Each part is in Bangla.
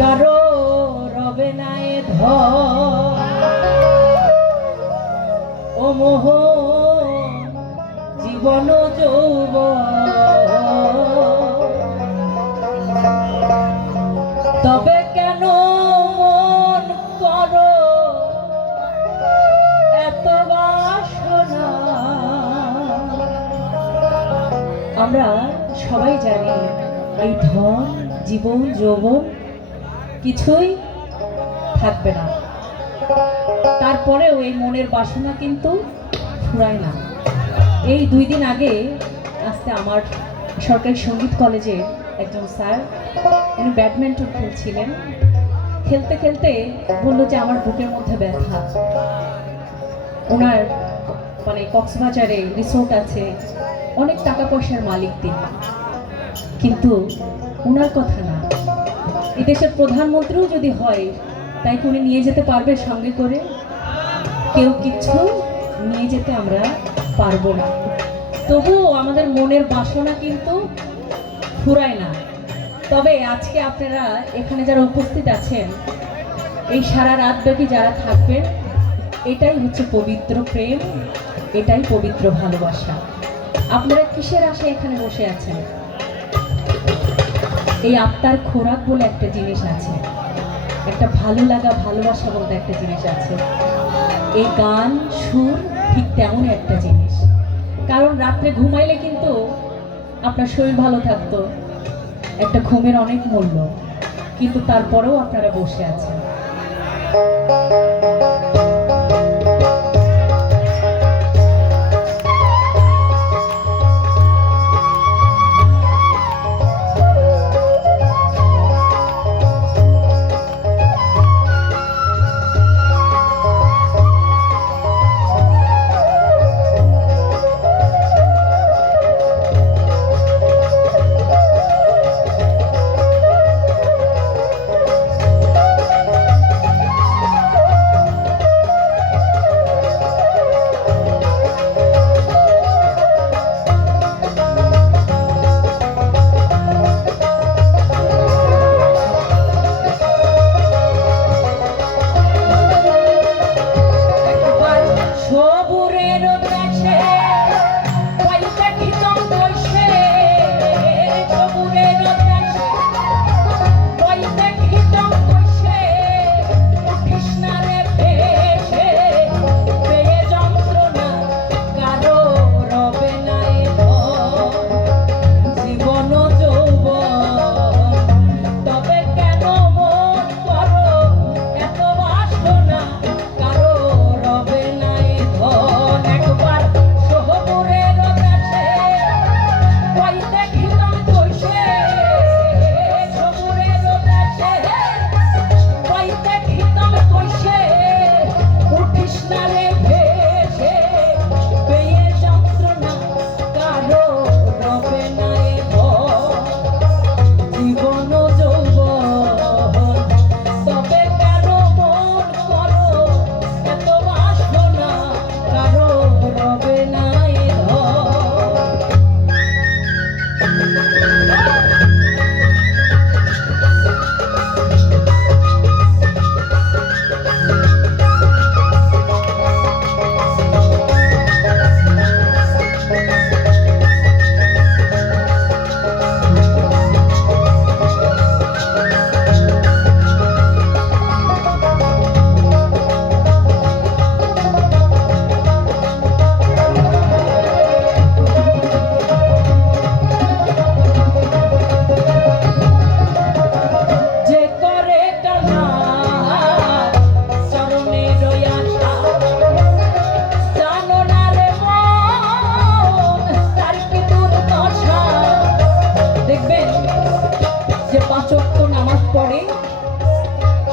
কারো রবে নাই ও মোহ জীবন যৌবন তবে কেন মন করো এত বাসনা। আমরা সবাই জানি এই ধন জীবন যৌবন কিছুই থাকবে না, তারপরেও এই মনের বাসনা কিন্তু ফুরায় না। এই 2 দিন আগে আজকে আমার সরকারি সঙ্গীত কলেজে একজন স্যার, উনি ব্যাডমিন্টন খেলছিলেন, খেলতে খেলতে বললো যে আমার বুকের মধ্যে ব্যথা। ওনার মানে কক্সবাজারে রিসোর্ট আছে, অনেক টাকা পয়সার মালিক তিনি, কিন্তু ওনার কথা না, এদেশের প্রধানমন্ত্রীও যদি হয় তাই উনি নিয়ে যেতে পারবে সঙ্গে করে? কেউ কিছু নিয়ে যেতে আমরা পারবো না। তবুও আমাদের মনের বাসনা কিন্তু ফুরায় না। তবে আজকে আপনারা এখানে যারা উপস্থিত আছেন, এই সারা রাত ব্যাপী যারা থাকবেন, এটাই হচ্ছে পবিত্র প্রেম, এটাই পবিত্র ভালোবাসা। আপনারা কিসের আশায় এখানে বসে আছেন? এই আত্মার খোরাক বলে একটা জিনিস আছে, একটা ভালো লাগা ভালোবাসা বলতে একটা জিনিস আছে। এই গান সুর ঠিক তেমন একটা জিনিস। কারণ রাত্রে ঘুমাইলে কিন্তু আপনার শরীর ভালো থাকতো, একটা ঘুমের অনেক মূল্য, কিন্তু তারপরেও আপনারা বসে আছেন।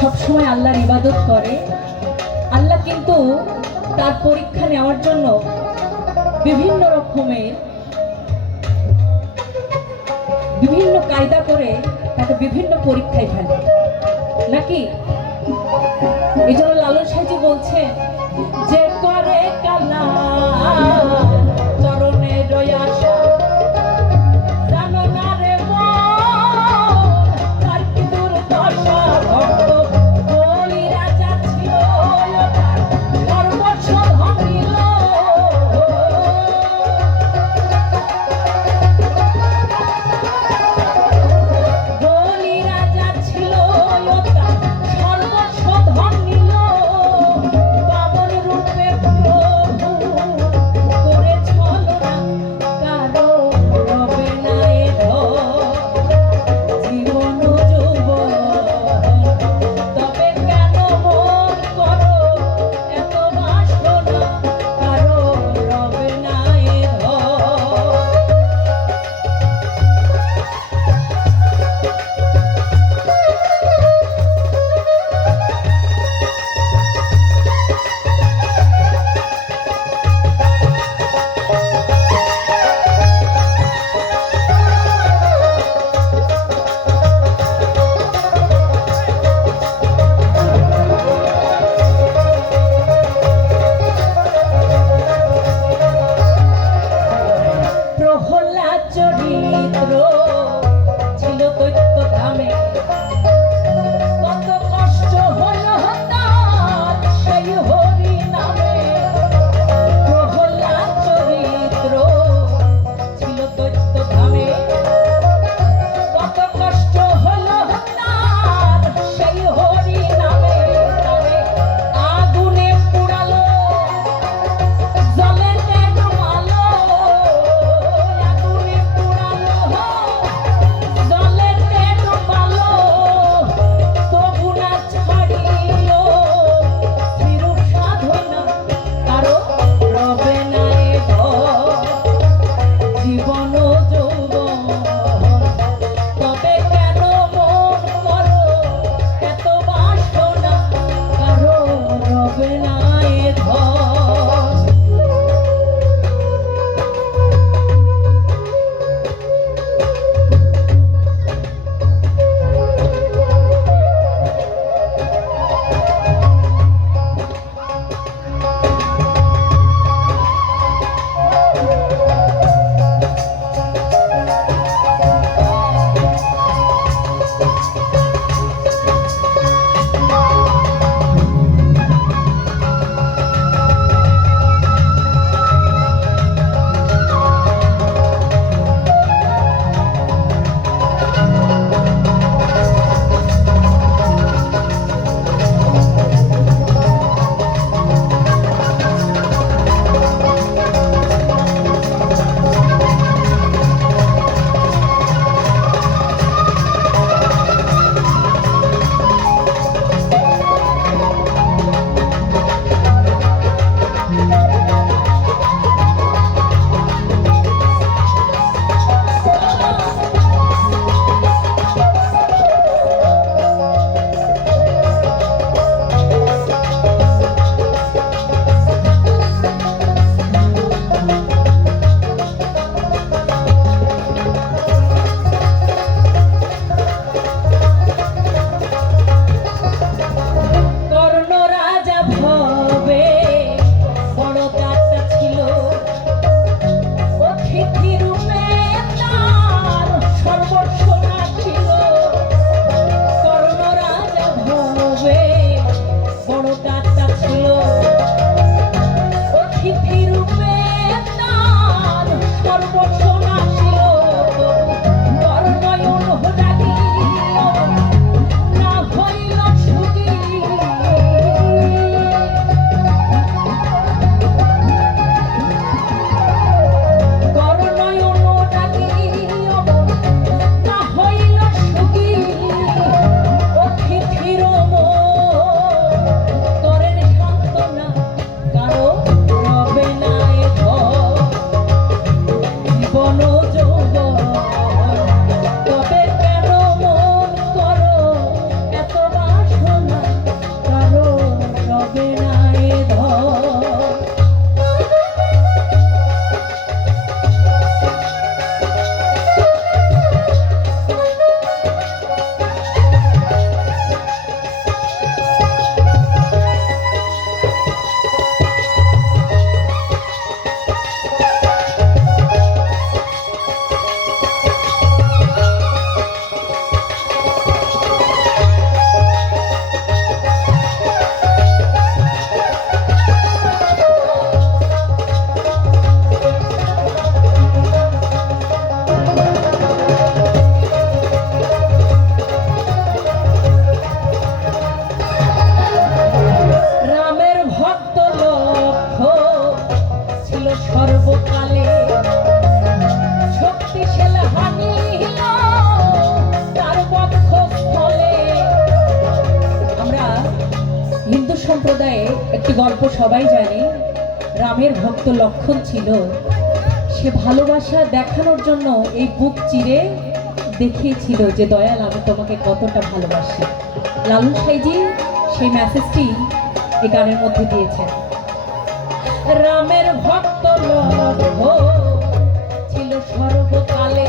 সবসময় আল্লাহর ইবাদত করে, আল্লাহ কিন্তু তার পরীক্ষা নেওয়ার জন্য বিভিন্ন রকমের বিভিন্ন কায়দা করে তাকে বিভিন্ন পরীক্ষায় ফেলে নাকি? এই জন্য লালন সাহেজি বলছে যে করে কালা চরণে রয়াসা জানো না রে মন তার কি দুর্দশা ভক্ত বলি রাজা ছিল তার সর্বস্ব ভাঙিল বলি রাজা ছিল তার সর্বস্ব ভাঙিল বামন রূপে প্রভু করে ছলনা হিন্দু সম্প্রদায়ে একটি গল্প সবাই জানে। রামের ভক্ত লক্ষণ ছিল, সে ভালোবাসা দেখানোর জন্য এই বুক চিরে দেখিয়েছিল যে দয়াল আমি তোমাকে কতটা ভালোবাসি। লালন সাইজি সেই মেসেজটি এই গানের মধ্যে দিয়েছেন। রামের ভক্ত লক্ষ্মণ ছিল সর্বকালে